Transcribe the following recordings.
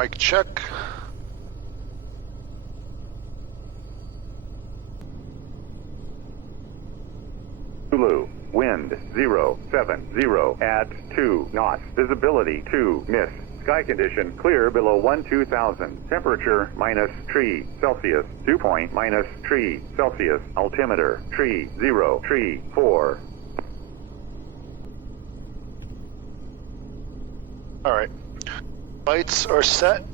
Mic check. Zulu, wind 070 at 2 knots, visibility 2 miss, sky condition clear below 12,000, temperature -3 Celsius, dew point -3 Celsius, altimeter 3034. All right. Lights are set.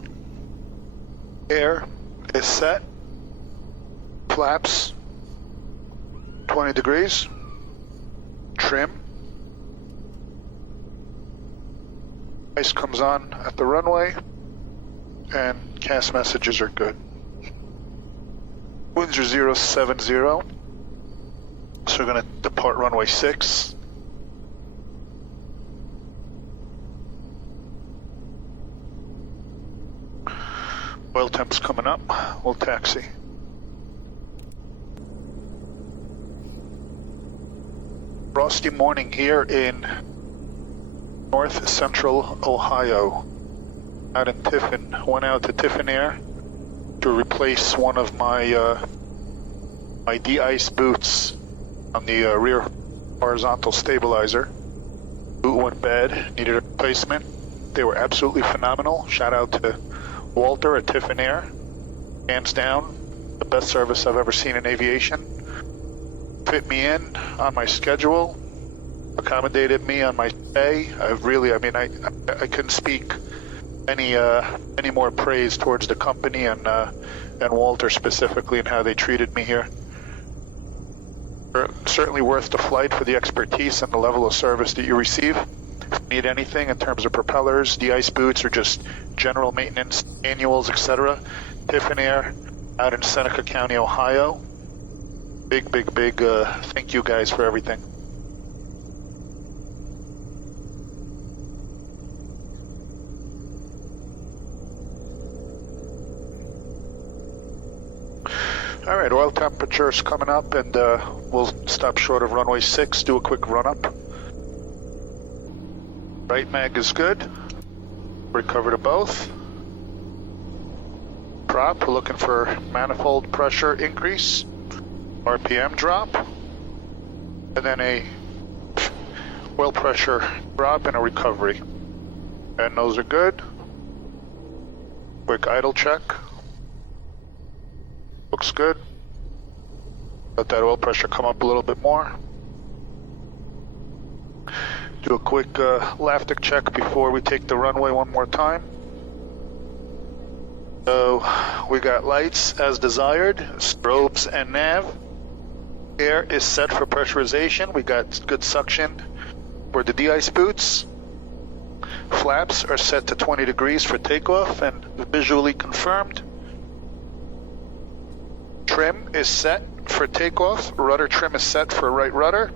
Air is set. Flaps 20 degrees. Trim. Ice comes on at the runway, and cast messages are good. Winds are 070, so we're going to depart runway 6. Oil temp's coming up, we'll taxi. Frosty morning here in north central Ohio. Out in Tiffin. Went out to Tiffin Air to replace one of my my de-ice boots on the rear horizontal stabilizer. Boot went bad, needed a replacement. They were absolutely phenomenal. Shout out to Walter at Tiffin Air. Hands down, the best service I've ever seen in aviation. Fit me in on my schedule, accommodated me on my stay. I couldn't speak any more praise towards the company and Walter specifically and how they treated me here. Certainly worth the flight for the expertise and the level of service that you receive. If you need anything in terms of propellers, de-ice boots, or just general maintenance, annuals, etc., Tiffin Air out in Seneca County, Ohio. Big thank you guys for everything. All right, oil temperature's coming up, and we'll stop short of runway 6, do a quick run-up. Right mag is good. Recover to both. Prop, we're looking for manifold pressure increase. RPM drop, and then a oil pressure drop and a recovery. And those are good. Quick idle check. Looks good. Let that oil pressure come up a little bit more. Do a quick laftic check before we take the runway one more time. So we got lights as desired, strobes and nav. Air is set for pressurization. We got good suction for the de-ice boots. Flaps are set to 20 degrees for takeoff and visually confirmed. Trim is set for takeoff. Rudder trim is set for right rudder.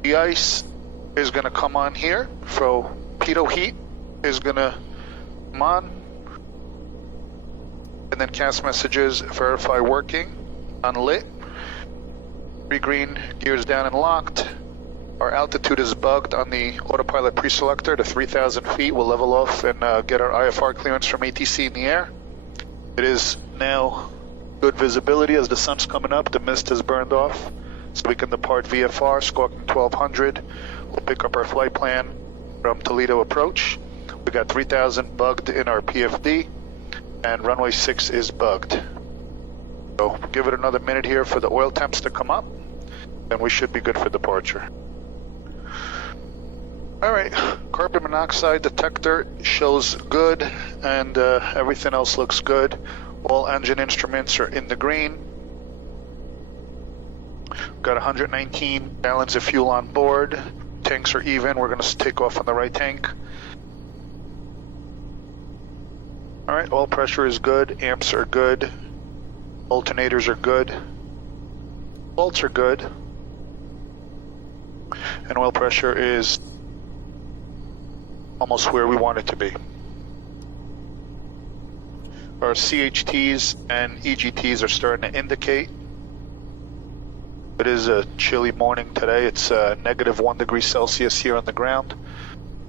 De-ice is going to come on here. So pitot heat is going to come on. And then cast messages verify working. Unlit. 3 green, gears down and locked. Our altitude is bugged on the autopilot pre-selector to 3,000 feet. We'll level off and get our IFR clearance from ATC in the air. It is now good visibility as the sun's coming up. The mist has burned off, so we can depart VFR, squawking 1200. We'll pick up our flight plan from Toledo approach. We got 3,000 bugged in our PFD, and runway 6 is bugged. So give it another minute here for the oil temps to come up, and we should be good for departure. All right, carbon monoxide detector shows good, and everything else looks good. All engine instruments are in the green. Got 119 gallons of fuel on board. Tanks are even. We're going to take off on the right tank. All right, oil pressure is good. Amps are good. Alternators are good. Bolts are good. And oil pressure is almost where we want it to be. Our CHTs and EGTs are starting to indicate. It is a chilly morning today. It's -1 degree Celsius here on the ground.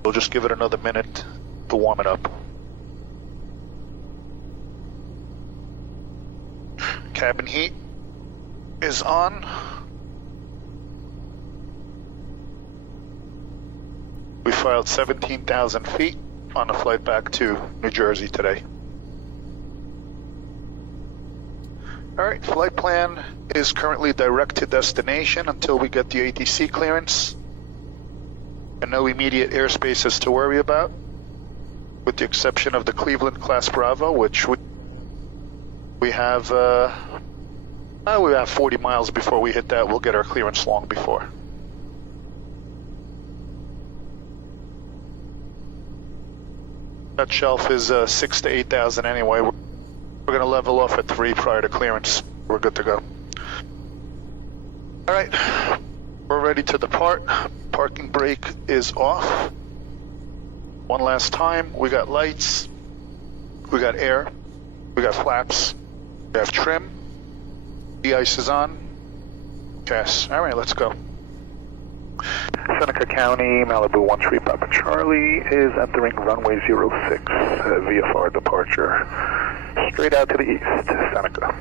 We'll just give it another minute to warm it up. Cabin heat is on. We filed 17,000 feet on the flight back to New Jersey today. Alright, flight plan is currently direct to destination until we get the ATC clearance. And no immediate airspaces to worry about, with the exception of the Cleveland Class Bravo, which we have 40 miles before we hit that. We'll get our clearance long before. That shelf is 6,000 to 8,000 anyway. We're going to level off at 3 prior to clearance. We're good to go. All right, we're ready to depart. Parking brake is off. One last time. We got lights. We got air. We got flaps. We have trim. The ice is on. Gas. All right, let's go. Seneca County, Malibu 13 Papa Charlie is entering runway 06, VFR departure. Straight out to the east, Seneca.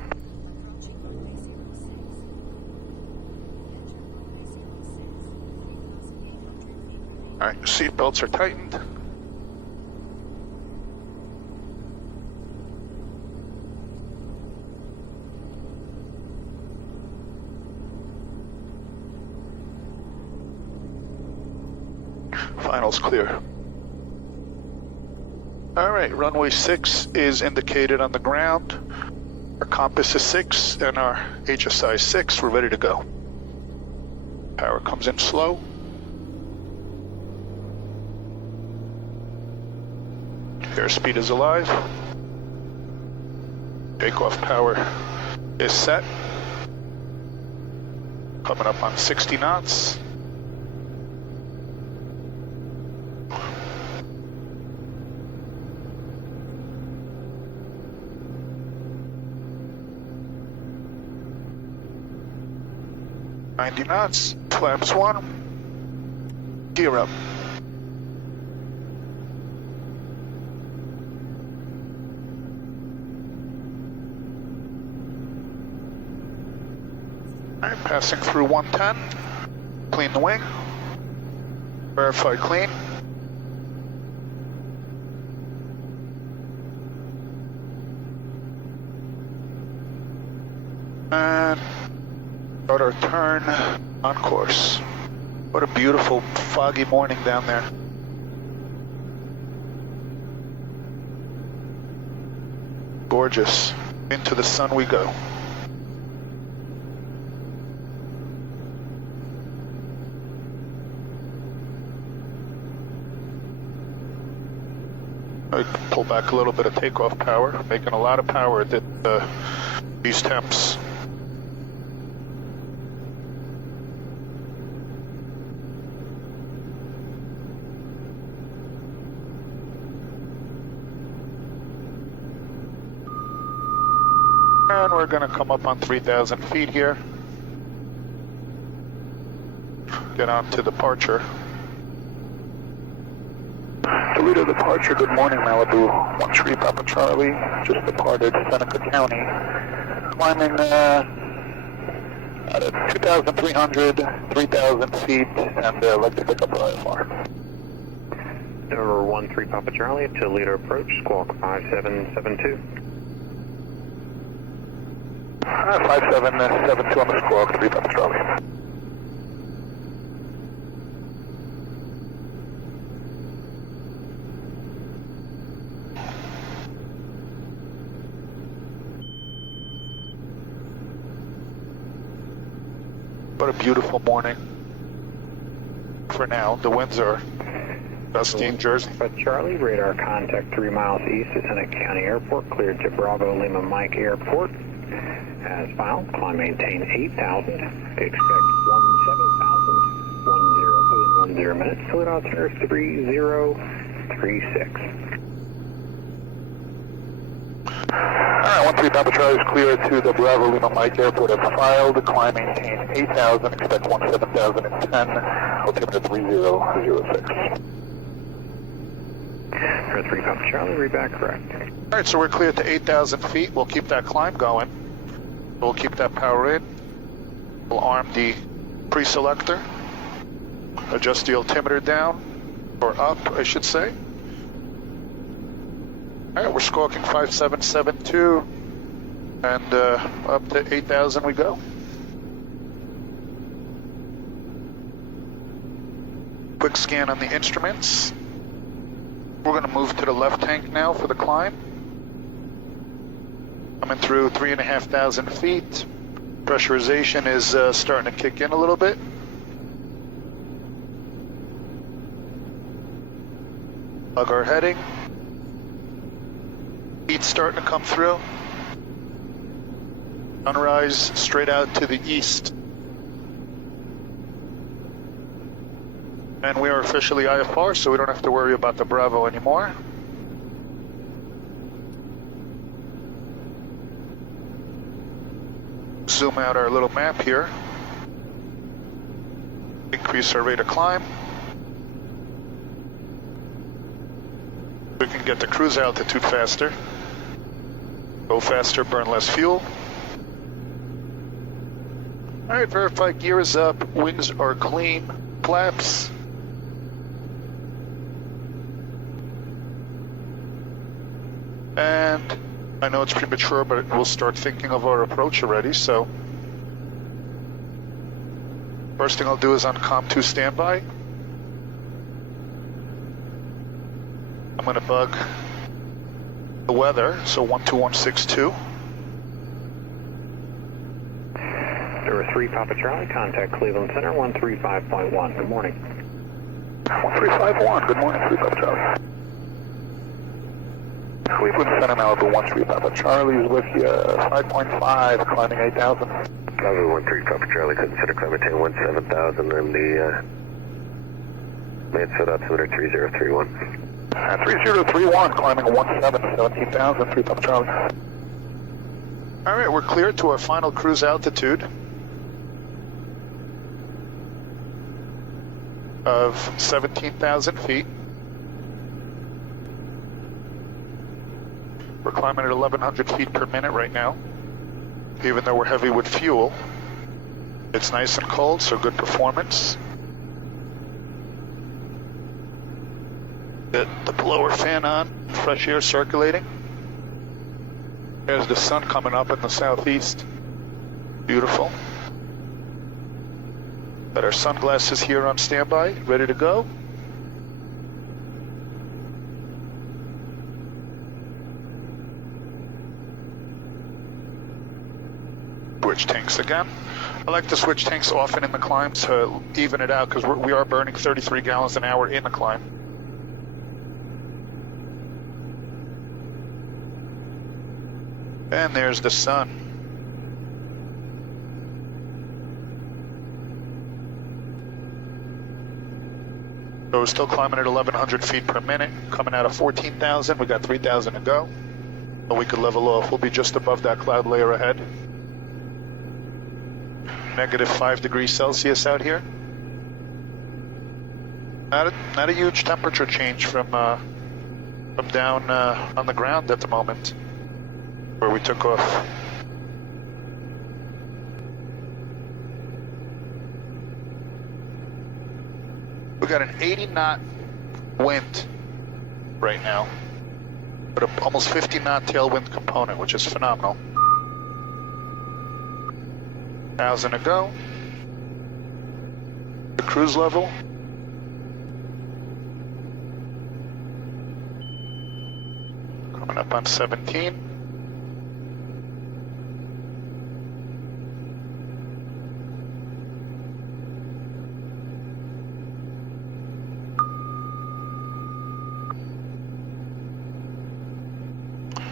All right, seat belts are tightened. Finals clear. All right, runway 6 is indicated on the ground. Our compass is 6 and our HSI 6. We're ready to go. Power comes in slow. Airspeed is alive. Takeoff power is set. Coming up on 60 knots. .90 knots, flaps 1, gear up. Alright, passing through 110, clean the wing, verify clean. And start our turn on course. What a beautiful foggy morning down there. Gorgeous. Into the sun we go. I pull back a little bit of takeoff power, making a lot of power at these temps. And we're going to come up on 3,000 feet here. Get on to departure. Toledo departure, good morning, Malibu 13 Papa Charlie. Just departed Seneca County. Climbing at 2,300, 3,000 feet, and like to pick up our IFR. Number 13 Papa Charlie, Toledo approach, squawk 5772. 5772 on the squawk, 3 Papa Charlie. What a beautiful morning. For now, the winds are gusty in Jersey. But Charlie, radar contact 3 miles east of Seneca County Airport, cleared to Bravo Lima Mike Airport. As filed, climb maintain 8,000. Expect 17,000, 10 minutes. Fluid altimeter 3036. Alright, 13 Papa Charlie is clear to the Bravo Lima Mike Airport as filed. Climb maintain 8,000, expect 17,010. Altimeter 3006. For 3 Papa Charlie, read back correct. All right, so we're cleared to 8,000 feet. We'll keep that climb going. We'll keep that power in. We'll arm the pre-selector. Adjust the altimeter down, or up, I should say. All right, we're squawking 5772, and up to 8,000 we go. Quick scan on the instruments. We're going to move to the left tank now for the climb. Coming through 3,500 feet. Pressurization is starting to kick in a little bit. Plug our heading. Heat starting to come through. Sunrise straight out to the east. And we are officially IFR, so we don't have to worry about the Bravo anymore. Zoom out our little map here. Increase our rate of climb. We can get the cruise altitude faster. Go faster, burn less fuel. All right, verify gear is up, wings are clean, flaps. And I know it's premature, but we'll start thinking of our approach already, so. First thing I'll do is on COM2 standby. I'm gonna bug the weather, so 12162. There 3 Papa Charlie, contact Cleveland Center, 135.1. Good morning. 1351, good morning, 3 Papa Charlie. Cleveland Center, Malibu 13 Papa Charlie is with you, 5.5, climbing 8,000. Malibu 13 Papa Charlie, consider climb maintain 17,000 and the main set altimeter 3031. 3031, climbing 17,000, 3 Papa Charlie. All right, we're cleared to our final cruise altitude of 17,000 feet. We're climbing at 1,100 feet per minute right now. Even though we're heavy with fuel, it's nice and cold, so good performance. Get the blower fan on, fresh air circulating. There's the sun coming up in the southeast. Beautiful. Got our sunglasses here on standby, ready to go. Switch tanks again. I like to switch tanks often in the climb to even it out, because we are burning 33 gallons an hour in the climb. And there's the sun. So we're still climbing at 1,100 feet per minute, coming out of 14,000. We got 3,000 to go. So we could level off. We'll be just above that cloud layer ahead. -5 degrees Celsius out here. Not a huge temperature change from down on the ground at the moment, where we took off. We got an 80 knot wind right now, but an almost 50 knot tailwind component, which is phenomenal. 1,000 to go. The cruise level. Coming up on 17.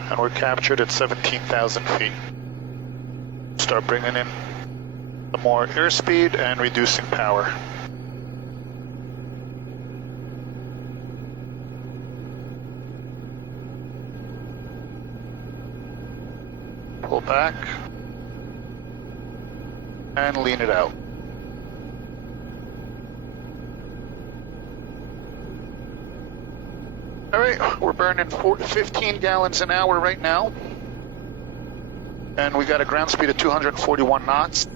And we're captured at 17,000 feet. Start bringing in the more airspeed and reducing power. Pull back and lean it out. All right, we're burning 15 gallons an hour right now. And we got a ground speed of 241 knots,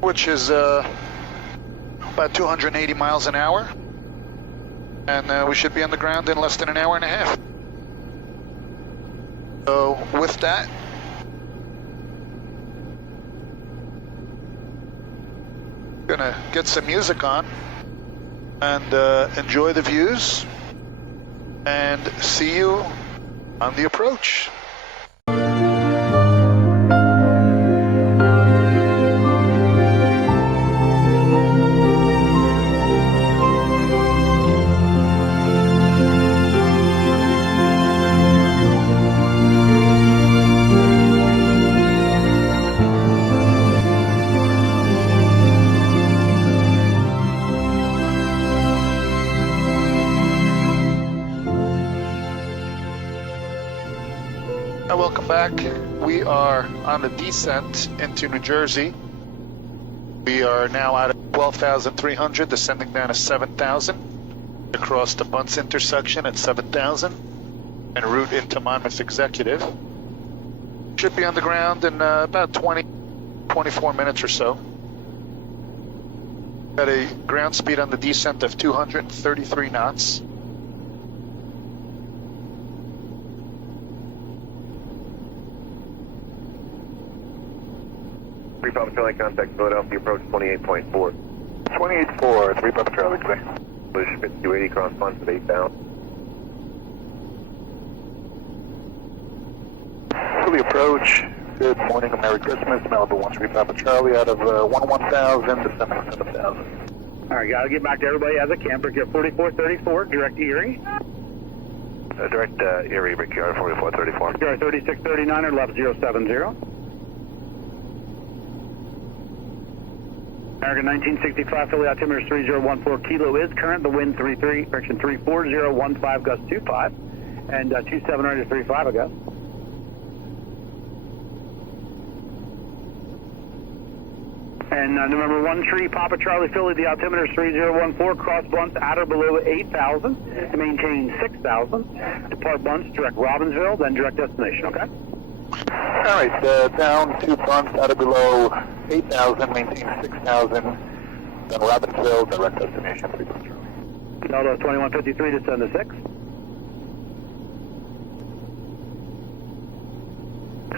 which is about 280 miles an hour. And we should be on the ground in less than an hour and a half. So with that, gonna get some music on and enjoy the views and see you on the approach. Welcome back. We are on the descent into New Jersey. We are now out at 12,300, descending down to 7,000, across the Bunce intersection at 7,000, en route into Monmouth Executive. Should be on the ground in about 24 minutes or so. Got a ground speed on the descent of 233 knots. Papa Charlie, contact Philadelphia, approach 28.4. 28.4, 3 Papa Charlie, clear. Push 5280, cross Bunce at 8,000. Philly approach. Good morning and Merry Christmas. Malibu 13 Papa Charlie out of 11,000, descending 7,000. All right, got to get back to everybody as I can. Brickyard 4434, direct to Erie. Direct Erie, Brickyard 4434. Brickyard 3639 or left 070. American 1965, Philly altimeter 3014, kilo is current, the wind 33, direction 34015, gust 25, and 2700 to 35, I guess. And November 1 tree, Papa Charlie, Philly, the altimeter is 3014, cross Bunce at or below 8,000, to maintain 6,000, depart Bunce, direct Robbinsville, then direct destination, okay? All right, down to Bunce out of below 8,000, maintain 6,000, then Robbinsville, direct destination, 3 Papa Charlie. Delta 2153, descend to 6.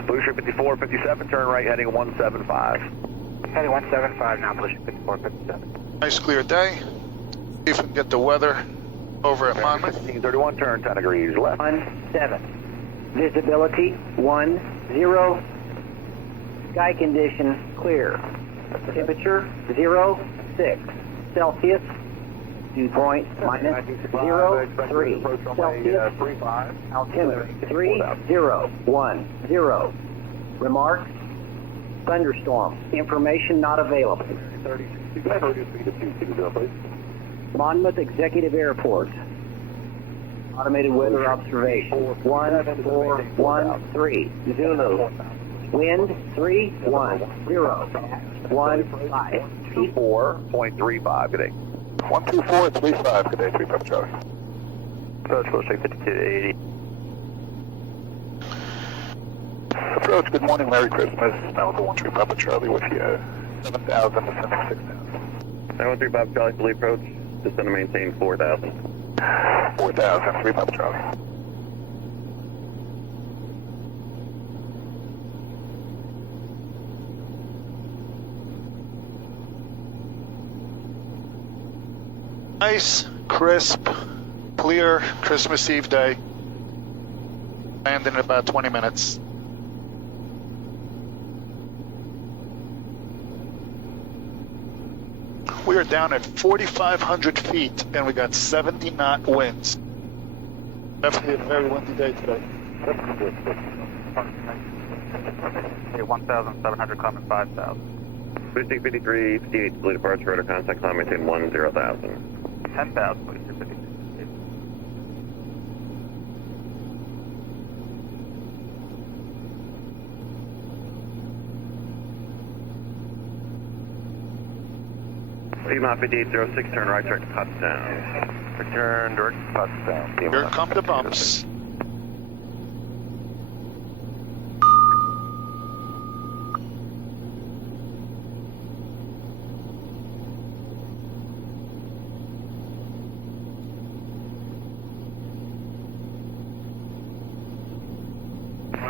Blueshirt 5457, turn right heading 175. Heading 175 now, Blueshirt 5457. Nice clear day. See if we can get the weather over at Monmouth. 1531, turn 10 degrees left. 17. Visibility 10. Sky condition clear. Temperature 06 Celsius. Dew point minus 03 Celsius. Altimeter 3010. Remarks: thunderstorm. Information not available. Monmouth Executive Airport. Automated weather observation 1413 Zulu. Wind 31015. 4.35, good day. 12435, good day, 3 Papa Charlie. Approach, Blueshirt 5280. Approach, good morning, Merry Christmas. Malibu 13 Papa Charlie with you. 7,000, descending 6,000. 913 Papa Charlie, fully approach, descend to maintain 4,000. 4,000, 3 Papa Charlie. Nice, crisp, clear Christmas Eve day. Land in about 20 minutes. We are down at 4,500 feet and we got 70 knot winds. Definitely a very windy day today. 1,700, climbing 5,000. 5653, 58, fully departure, radar contact, climb maintain 10,000. 10,000, please. Piedmont 5806, turn right direct to Pottstown. Return direct to Pottstown. Here come the bumps.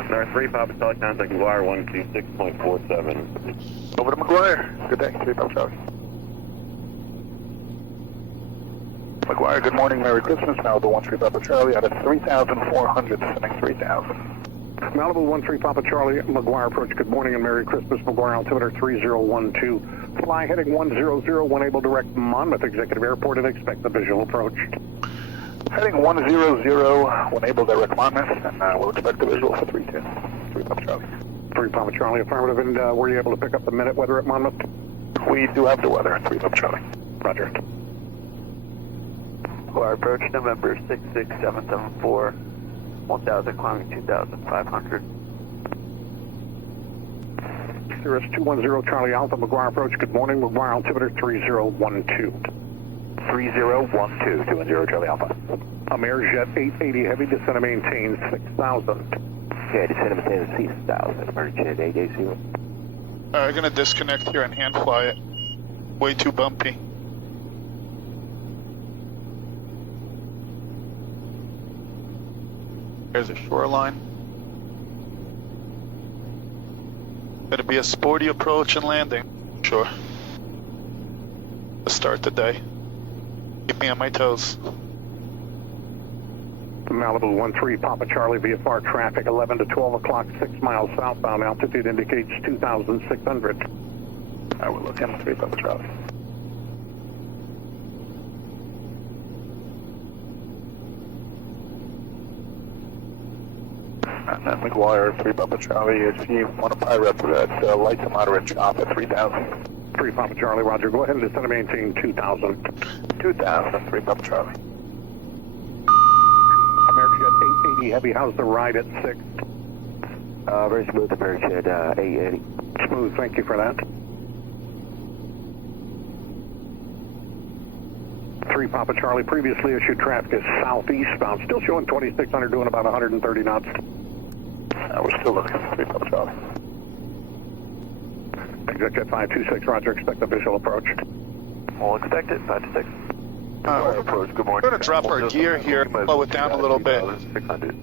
Star 3, Papa Charlie, contact McGuire 126.47. Over to McGuire. Good day. 3 Papa Charlie. McGuire, good morning. Merry Christmas. Malibu 13 Papa Charlie out of 3,400, sending 3,000. Malibu 13 Papa Charlie, McGuire approach. Good morning and Merry Christmas. McGuire altimeter 3012. Fly heading 100, when able direct Monmouth Executive Airport and expect the visual approach. Heading 100, when able direct Monmouth, and we'll expect the visual for 310. 3 Papa Charlie. 3 Papa Charlie, affirmative, and were you able to pick up the minute weather at Monmouth? We do have the weather. 3 Papa Charlie. Roger. McGuire approach November 66774, 1000 climbing 2500. Cirrus 210 Charlie Alpha, McGuire approach. Good morning, McGuire altimeter 3012. 3012, 210 Charlie Alpha. Amerijet 880 heavy, descend and maintain 6,000. Okay, descend and maintain 6,000. Amerijet 880. I'm going to disconnect here and hand fly it. Way too bumpy. There's a shoreline. Gonna be a sporty approach and landing. Sure. Let's start the day. Keep me on my toes. Malibu 13 Papa Charlie, VFR traffic 11 to 12 o'clock, 6 miles southbound. Altitude indicates 2,600. I will look in 3 Papa Charlie. And then McGuire 3 Papa Charlie, if you want to pilot up that light to moderate chop at 3,000. 3 Papa Charlie, roger. Go ahead and descend and maintain 2,000. 2,000, 3 Papa Charlie. Amerijet 880 heavy, how's the ride at 6? Very smooth, Amerijet 880. Smooth, thank you for that. 3 Papa Charlie, previously issued traffic is southeastbound, still showing 2,600, doing about 130 knots. We're still looking at 3 Papa Charlie. Executive 526, roger, expect the visual approach. We'll expect it, 5 to 6. Approach, good morning. We're going to drop our gear here, slow it down a little bit. 600.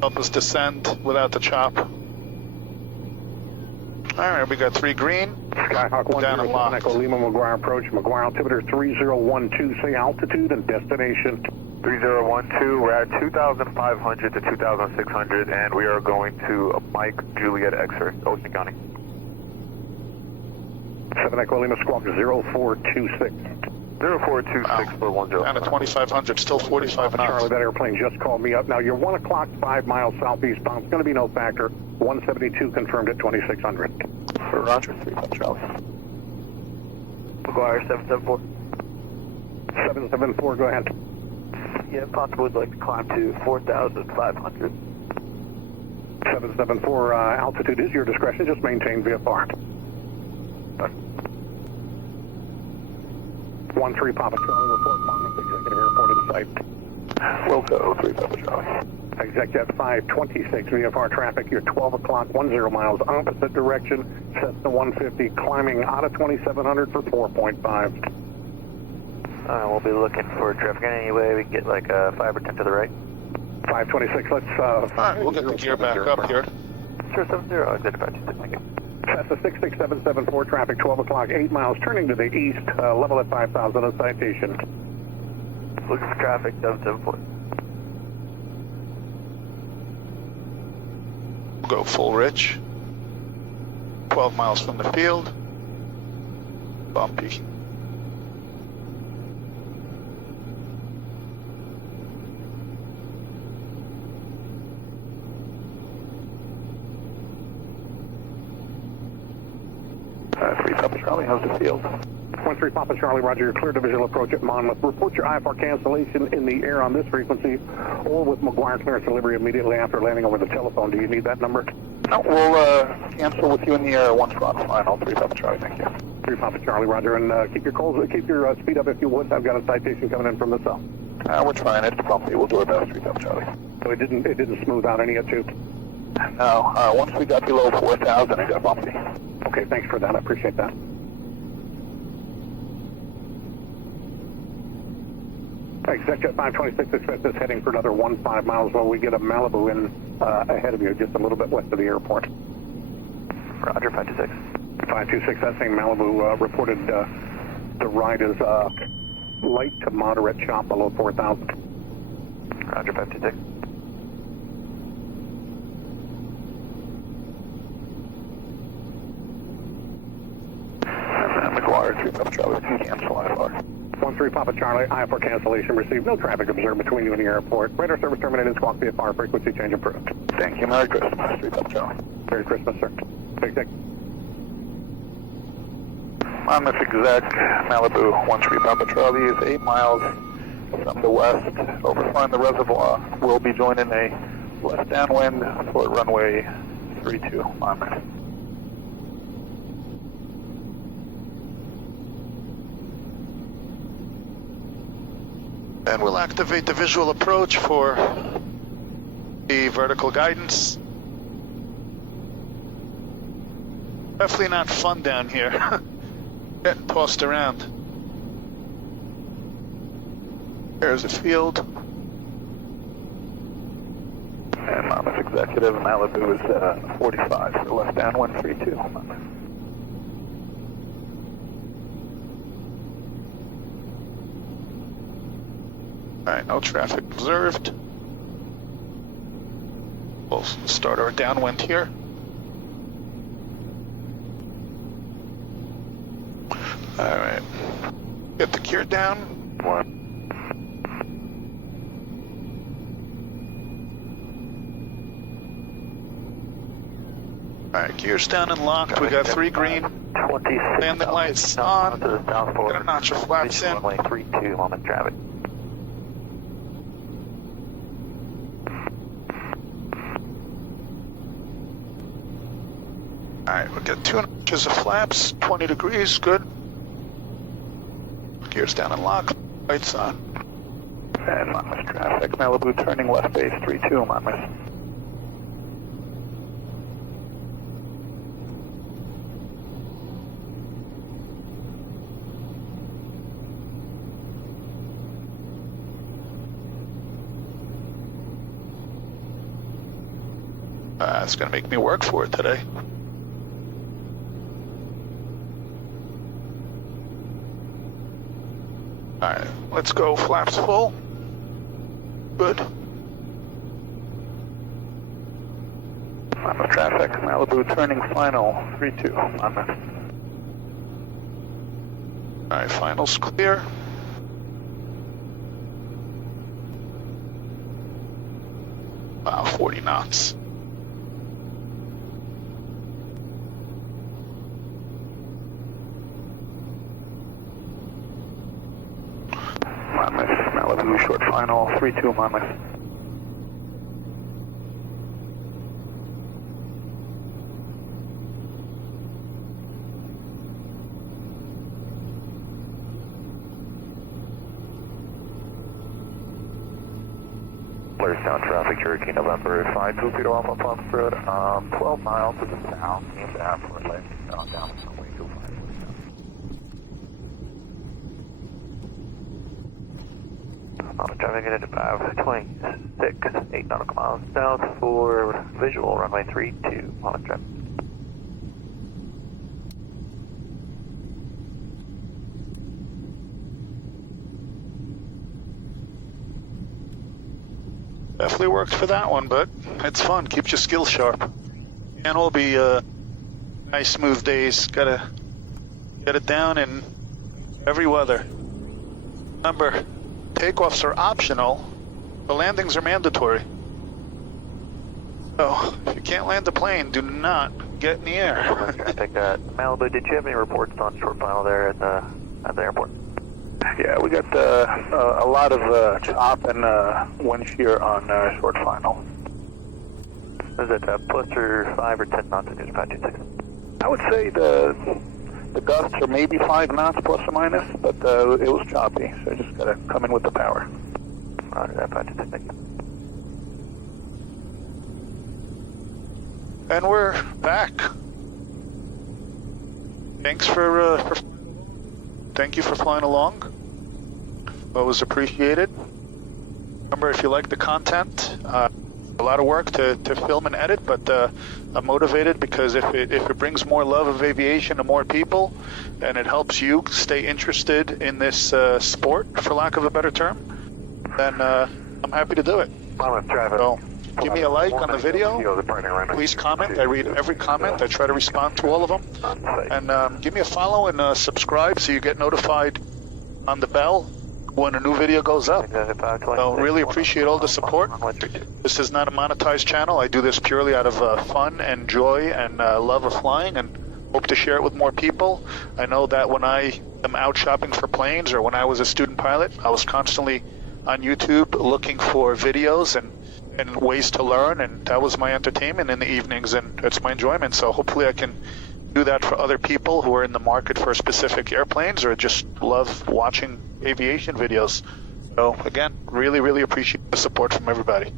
Help us descend without the chop. Alright, we got 3 green. Skyhawk 10, Down and locked. Echo Lima, McGuire approach. McGuire altimeter 3012, say altitude and destination. 3012, we're at 2,500 to 2,600, and we are going to Mike Juliet X-ray, Ocean County. 7 Echo Lima, squawk 0426. 0426 for 10. Down to 2,500, still 45 Charlie, knots. that airplane just called me up. Now, you're 1 o'clock, 5 miles southeastbound. It's going to be no factor. 172 confirmed at 2,600. Roger, 3 Papa Charlie. McGuire 774. 774, go ahead. Yeah, possibly would like to climb to 4,500. 774, altitude is your discretion. Just maintain VFR. 13 Papa Charlie, report Monmouth Executive Airport in sight. We'll go 3 Papa Charlie. Executive 526, VFR traffic, you're 12 o'clock, 10 miles, opposite direction, Cessna 150, climbing out of 2,700 for 4.5. We'll be looking for traffic anyway. We can get like 5 or 10 to the right. 526, let's... Alright, we'll get the gear back up here. Sure, 70, executive 526, thank you. Cessna 66774, traffic 12 o'clock, 8 miles, turning to the east, level at 5,000, a citation. Looking for traffic, 774. We'll go full rich. 12 miles from the field. Bumpy. Three Papa Charlie, how's the field? 13 Papa Charlie, roger, you're clear to visual approach at Monmouth. Report your IFR cancellation in the air on this frequency or with McGuire clearance delivery immediately after landing over the telephone. Do you need that number? No, we'll cancel with you in the air once we're on final. 3 Papa Charlie, thank you. 3 Papa Charlie, roger, and keep your speed up if you would. I've got a citation coming in from the south. We're trying. It's bumpy. We'll do our best. 3 Papa Charlie. So it didn't smooth out any of you. No, once we got below 4,000, it got bumpy. Okay, thanks for that. I appreciate that. ExecJet 526 Express is heading for another 15 miles while we get a Malibu in ahead of you, just a little bit west of the airport. Roger, 526. 526, that same Malibu reported the ride is light to moderate chop below 4,000. Roger, 526. McGuire, 3 Papa Charlie, can cancel IFR. 13 Papa Charlie, IFR cancellation received. No traffic observed between you and the airport. Radar service terminated. Squawk VFR frequency change approved. Thank you. Merry Christmas, 3 Papa Charlie. Merry Christmas, sir. Big dick. On this exec, Malibu 13 Papa Charlie is 8 miles from the west, overflying the reservoir. We'll be joining a left downwind for runway 32 on this. And we'll activate the visual approach for the vertical guidance. Definitely not fun down here. Getting tossed around. There's a field. And Monmouth Executive, Malibu is 45 for left downwind 32. Alright, no traffic observed. We'll start our downwind here. Alright. Get the gear down. Alright, gears down and locked. We got 3 green. 26. Landing lights on. To the southport. Gonna notch your flaps in. Runway 32, moment traffic. Alright, we'll get 2 inches of flaps, 20 degrees, good. Gears down and lock, lights on. And Monmouth traffic, Malibu turning left base 32, Monmouth. It's gonna make me work for it today. Alright, let's go. Flaps full. Good. Monmouth traffic, Malibu turning final, 32, Monmouth. Alright, final's clear. Wow, 40 knots. Monmouth, Malibu, short final, 32, Monmouth. Sound traffic, Cherokee November 5, 2 feet off on Fox Road, 12 miles to the south, inbound for left, down runway 25. Mountain traffic at 526, 8 nautical miles south for visual runway 32, mountain traffic. Definitely worked for that one, but it's fun. Keeps your skills sharp. And it'll be nice, smooth days. Gotta get it down in every weather. Remember, takeoffs are optional, but landings are mandatory. So, if you can't land the plane, do not get in the air. Traffic at Malibu, did you have any reports on short final there at the airport? Yeah, we got a lot of chop and wind shear on short final. Is it plus or 5 or 10 knots in your 526? I would say the The gusts are maybe 5 knots plus or minus, but it was choppy, so I just gotta come in with the power. Roger that, Patrick. And we're back. Thanks thank you for flying along. It was appreciated. Remember, if you like the content, a lot of work to film and edit, but I'm motivated because if it brings more love of aviation to more people, and it helps you stay interested in this sport, for lack of a better term, then I'm happy to do it. So give me a like on the video. Please comment. I read every comment. I try to respond to all of them. And give me a follow and subscribe so you get notified on the bell when a new video goes up. So really appreciate all the support. This is not a monetized channel. I do this purely out of fun and joy and love of flying, and hope to share it with more people. I know that when I am out shopping for planes, or when I was a student pilot, I was constantly on YouTube looking for videos and ways to learn, and that was my entertainment in the evenings, and it's my enjoyment. So hopefully I can do that for other people who are in the market for specific airplanes or just love watching aviation videos. So again, really appreciate the support from everybody.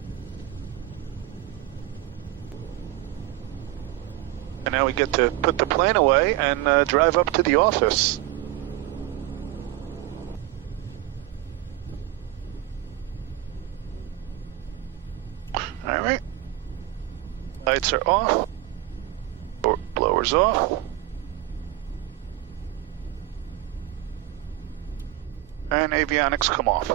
And now we get to put the plane away and drive up to the office. All right, lights are off, blowers off, and avionics come off.